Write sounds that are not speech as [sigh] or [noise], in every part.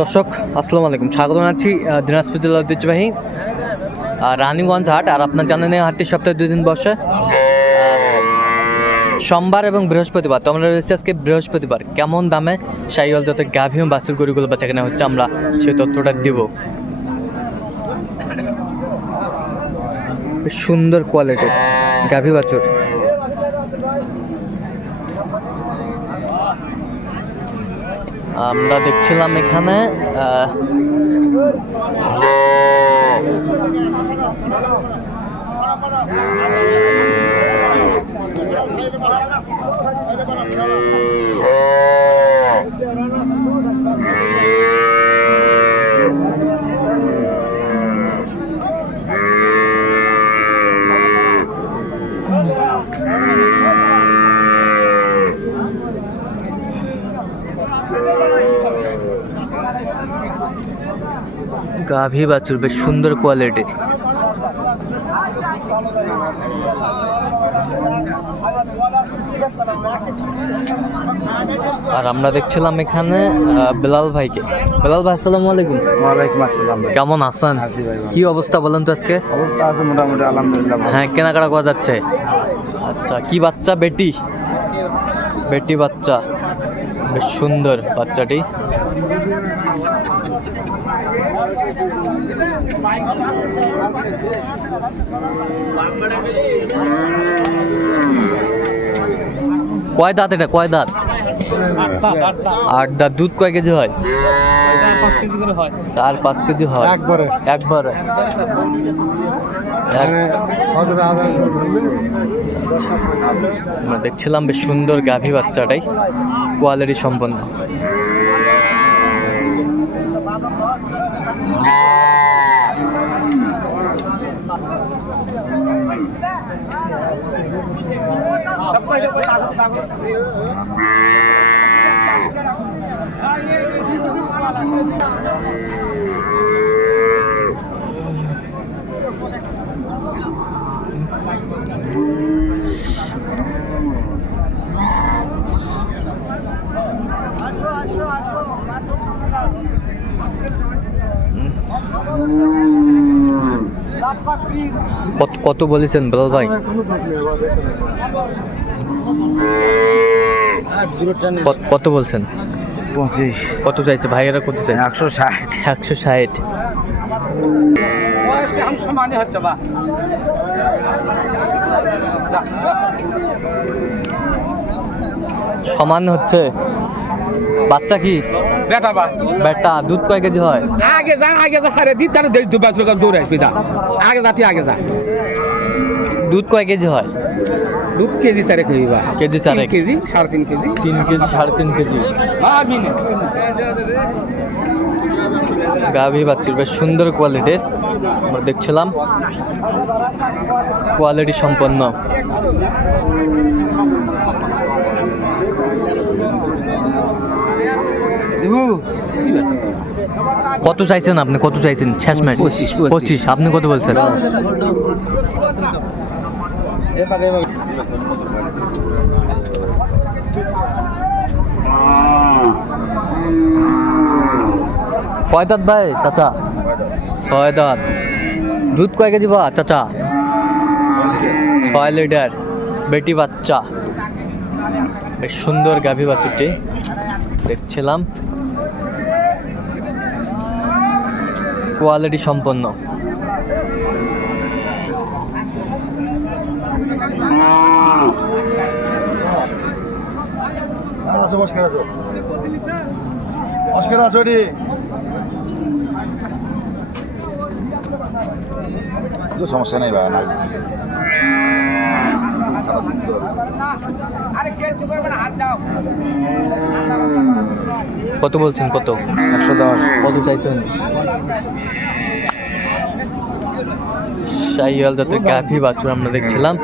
দর্শক, আসসালামু আলাইকুম। স্বাগত জানাচ্ছি দিনাজপুর জেলার ঐতিহ্যবাহী রানীগঞ্জ হাট আর আপনার জানেন এই হাটটি সপ্তাহে দুই দিন বসে। সোমবার এবং বৃহস্পতিবার, তো আমরা রয়েছে আজকে বৃহস্পতিবার। কেমন দামে সাইওয়াল যাতে গাভী এবং বাছুর গরুগুলো বাচ্চা কেনা হচ্ছে আমরা সেই তথ্যটা দিব। সুন্দর কোয়ালিটির গাভী বাছুর। আমরা দেখছিলাম এখানে আহ, গাভী বাছুর বেশ সুন্দর কোয়ালিটির আর আমরা দেখছিলাম এখানে বেলাল ভাইকে। বেলাল ভাই আসসালামু আলাইকুম। ওয়ালাইকুম আসসালাম কেমন আছেন? কি অবস্থা বলেন তো আজকে? অবস্থা আছে মোটামুটি আলহামদুলিল্লাহ। হ্যাঁ কেনাকাটা করা যাচ্ছে। আচ্ছা কি বাচ্চা? বেটি? বেটি বাচ্চা। বেশ সুন্দর বাচ্চাটি। কয় দাঁত এটা? কয় দাঁত? আট দাঁত দুধ কয় কেজি হয়? চার পাঁচ কেজি হয়। একবারে। একবার। আমরা দেখছিলাম বেশ সুন্দর গাভী বাচ্চাটাই। কোয়ালিটি সম্পন্ন। কত কত বলেছেন বেলাল ভাই? কত- কত বলছেন? পঁচিশ। কত চাইছে? ভাইয়েরা কত চাই একশো ষাট। একশো ষাট। সমান হচ্ছে? বাচ্চা কি? বেটা বা। বেটা দুধ কয় কেজি হয়? আগে যা আগে যা সারে দি তার দেশ দুবার দৌড়ে আসবি দা আগে যা তুই আগে যা। দুধ কয় কেজি হয়? দু কেজি সারে খাইবা কেজি চারেক। কেজি সাড়ে তিন কেজি। তিন কেজি সাড়ে তিন কেজি। গাভী বাচ্চুর বেশ সুন্দর কোয়ালিটির আমরা দেখছিলাম। কোয়ালিটি সম্পন্ন। কত চাইছেন আপনি? কত চাইছেন? শেষ ম্যাচ। পঁচিশ। আপনি কত বলছেন? কয় দাঁত ভাই চাচা। ছয় দাঁত দুধ কয় কেজি বা চাচা? ছয় লিটার। বেটি বাচ্চা। বেশ সুন্দর গাভী বাছুরটি দেখছিলাম। কোয়ালিটি সম্পন্ন। আছো বসকার আছো? বসকার আছো রে তো সমস্যা নেই ভাই না কত বলছেন কত? একশো দশ। কত চাইছেন? শাহিওয়াল জাতের গাভী বাছুর আমরা দেখছিলাম।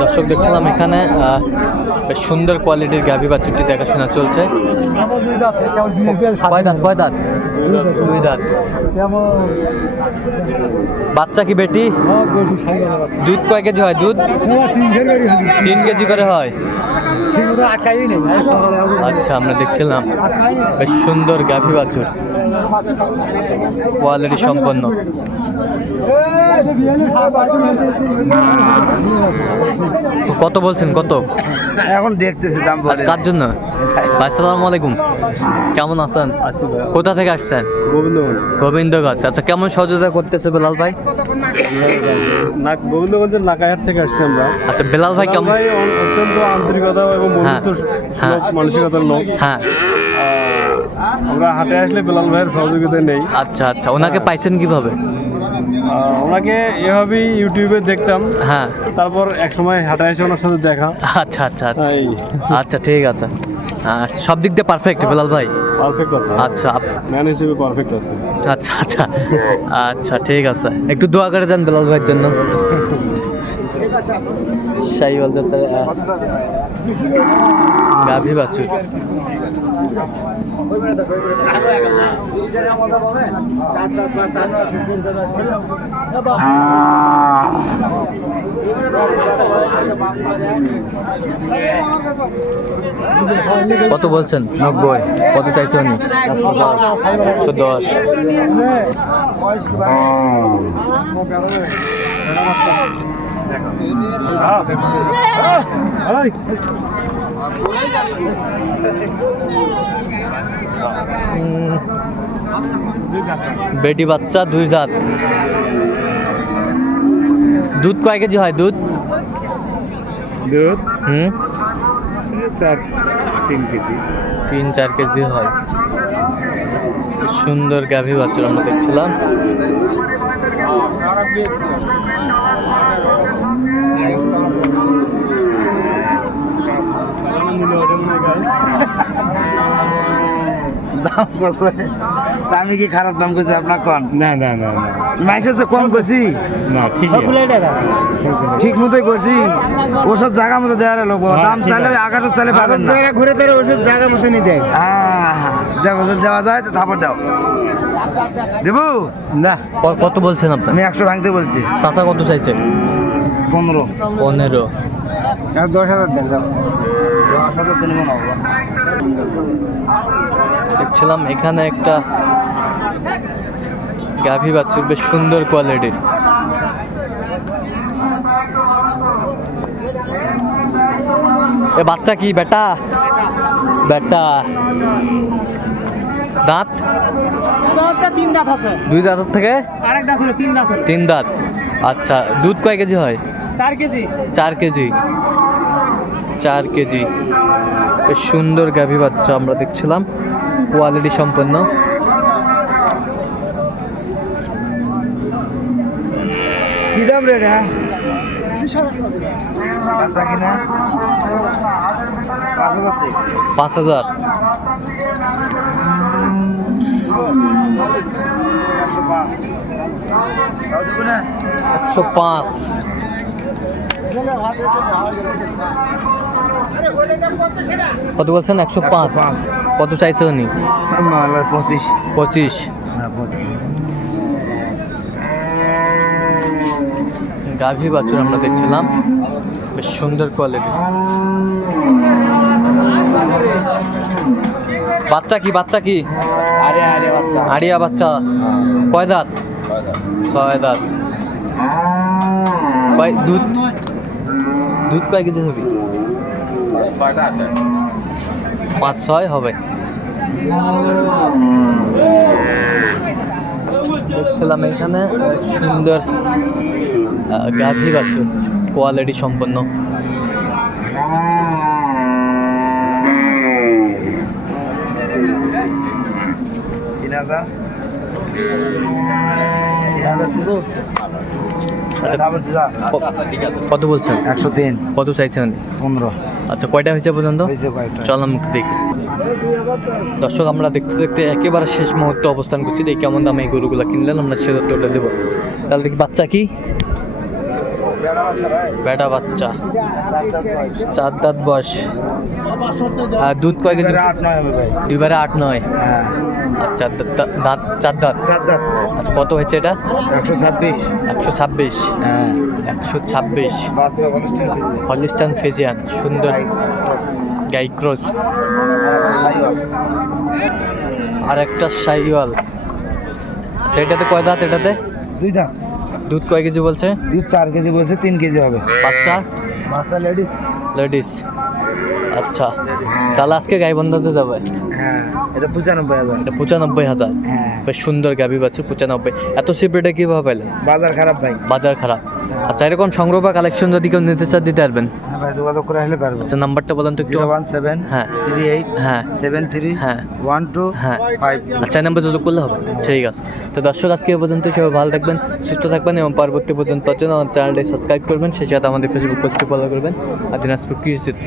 দর্শক, দেখছিলাম এখানে বেশ সুন্দর কোয়ালিটির গাভী বাছুরটি দেখাশোনা চলছে। বাচ্চা কি বেটি? দুধ কয় কেজি হয় দুধ? তিন কেজি করে হয়। আচ্ছা আমরা দেখছিলাম। বেশ সুন্দর গাভী বাছুর কোয়ালিটি সম্পন্ন। কত বলছেন কত? এখন দেখতেছি দাম আজ কার জন্য? ভাই সালাম আলাইকুম। কেমন আছেন? কোথা থেকে আসছেন? গোবিন্দগঞ্জ। গোবিন্দগঞ্জ। আচ্ছা কেমন সহযোগিতা করতেছে বেলাল ভাই? গোবিন্দগঞ্জের নাকাহাট থেকে আসছি আমরা। আচ্ছা বেলাল ভাই কেমন ভাই অত্যন্ত আন্তরিকতা এবং হ্যাঁ, হ্যাঁ। মানসিকতার লোক। হ্যাঁ। আমরা হাটে আসলে বেলাল ভাইয়ের সহযোগিতা নেই। আচ্ছা আচ্ছা। ওনাকে পাইছেন কীভাবে? ওনাকে এভাবেই ইউটিউবে দেখতাম। হ্যাঁ। তারপর এক সময় হাটে এসে ওনার সাথে দেখা। আচ্ছা আচ্ছা আচ্ছা। আচ্ছা ঠিক আছে। সব দিক দিয়ে পারফেক্ট বেলাল ভাই? পারফেক্ট আছে। আচ্ছা ম্যান হিসেবে পারফেক্ট আছে। আচ্ছা আচ্ছা। আচ্ছা ঠিক আছে। একটু দোয়া করে দেন বেলাল ভাইয়ের জন্য। [laughs] শাহিওয়াল যাত্রা গাভী বাছুর। কত বলছেন? নব্বই। কত চাইছে উনি? একশো দশ। বেটি বাচ্চা দুই দাঁত। দুধ কয় কেজি হয়? দুধ? দুধ? হুম? চার তিন কেজি। তিন চার কেজি হয়। সুন্দর গাভী বাচ্চা আমরা দেখছিলাম। দাম করছে আমি কি খারাপ দাম করছি আপনার কন? না না না না। মাইসের তো কম করছি না ঠিক ঠিক মতোই করছি ওষুধ জায়গা মতো দেওয়ার লোক। দাম চাইলে আকাশের চাইলে পাবেন না। ঘুরে ধরে ওষুধ জায়গা মতনই দেয়। হ্যাঁ দেখো দেওয়া যায় তো থাপড় দাও। দেবু? না কত বলছেন আপনি? আমি একশো ভাঙতে বলছি। চাচা কত চাইছে? পনেরো। পনেরো। দশ হাজার দেন যাও। দশ হাজার দিন মনে হবে দেখছিলাম এখানে একটা গাভী বাছুর বেশ সুন্দর কোয়ালিটির এ বাচ্চা কি বেটা? বেটা। দাঁত? তিন দাঁত আছে। দুই দাঁত থেকে? আরেক দাঁত হলো তিন দাঁত। তিন দাঁত। আচ্ছা দুধ কয় কেজি হয়? চার কেজি। চার কেজি। চার কেজি। বেশ সুন্দর গাভী বাচ্চা আমরা দেখছিলাম। কোয়ালিটি সম্পন্ন। কি দাম রে এটা? পাঁচ হাজার একশো পাঁচ। কত বলছেন? একশো পাঁচ। কত চাইছে উনি? পঁচিশ। পঁচিশ গাভী বাছুর আমরা দেখছিলাম। বেশ সুন্দর কোয়ালিটি বাচ্চা কি? বাচ্চা কি? আরে আরে বাচ্চা। আড়িয়া বাচ্চা কয় দাঁত? ছয় দাঁত। দুধ? দুধ কয় কেজি হবে পাঁচ ছয় হবে। এখানে সুন্দর গাভী বাছুর কোয়ালিটি সম্পন্ন দিব আচ্ছা খাবার দিলা ক- কত বলছেন? একশো তিন। কত চাইছেন? পনেরো। আচ্ছা কয়টা হয়েছে পর্যন্ত? চল আমি দেখি। দর্শক আমরা দেখতে দেখতে একেবারে শেষ মুহূর্তে অবস্থান করছি। দেখি কেমন দামে এই গরুগুলো কিনলেন আমরা সে তথ্যটা দেবো। তাহলে দেখি বাচ্চা কি? বেটা বাচ্চা চার দাঁত বয়স। দুধ কয় কেজি? দুইবারে আট নয় আচ্ছা দাঁত চার দাঁত? চার দাঁত। আচ্ছা কত হয়েছে এটা? একশো ছাব্বিশ। একশো ছাব্বিশ। হ্যাঁ। একশো ছাব্বিশ। হলিস্টান ফেজিয়ান। সুন্দর। গাই ক্রস। আর একটা সাইওয়াল। আচ্ছা এটাতে কয় দাঁত এটাতে? দুই দাঁত। দুধ কয় কেজি বলছে? দুধ চার কেজি বলছে তিন কেজি হবে। বাচ্চা? বাচ্চা লেডিস। লেডিস। আচ্ছা তাহলে আজকে গাই বন্ধাতে যাবে? হ্যাঁ এটা পঁচানব্বই হাজার। এটা পঁচানব্বই হাজার? হ্যাঁ। বেশ সুন্দর গাভি বাচ্চা পঁচানব্বই। এত চিপ রেটে কীভাবে পেলেন বাজার খারাপ ভাই। বাজার খারাপ। আচ্ছা এরকম সংগ্রহ বা কালেকশন যদি কেউ নিতে চান দিতে পারবেন? হ্যাঁ ভাই যোগাযোগ করে আসলে পারব। আচ্ছা নাম্বারটা বলেন তো একটু। ওয়ান সেভেন হ্যাঁ। থ্রি এইট হ্যাঁ। সেভেন থ্রি হ্যাঁ। ওয়ান টু হ্যাঁ। ফাইভ। আচ্ছা এই নাম্বার যোগাযোগ করলে হবে। ঠিক আছে। তো দর্শক আজকে এ পর্যন্ত সবাই ভালো থাকবেন সুস্থ থাকবেন এবং পরবর্তী পর্যন্ত জন্য আমার চ্যানেলটি সাবস্ক্রাইব করবেন সেই সাথে আমাদের ফেসবুক পেজটি ফলো করবেন। আর দিনাজপুর কৃষি চিত্র।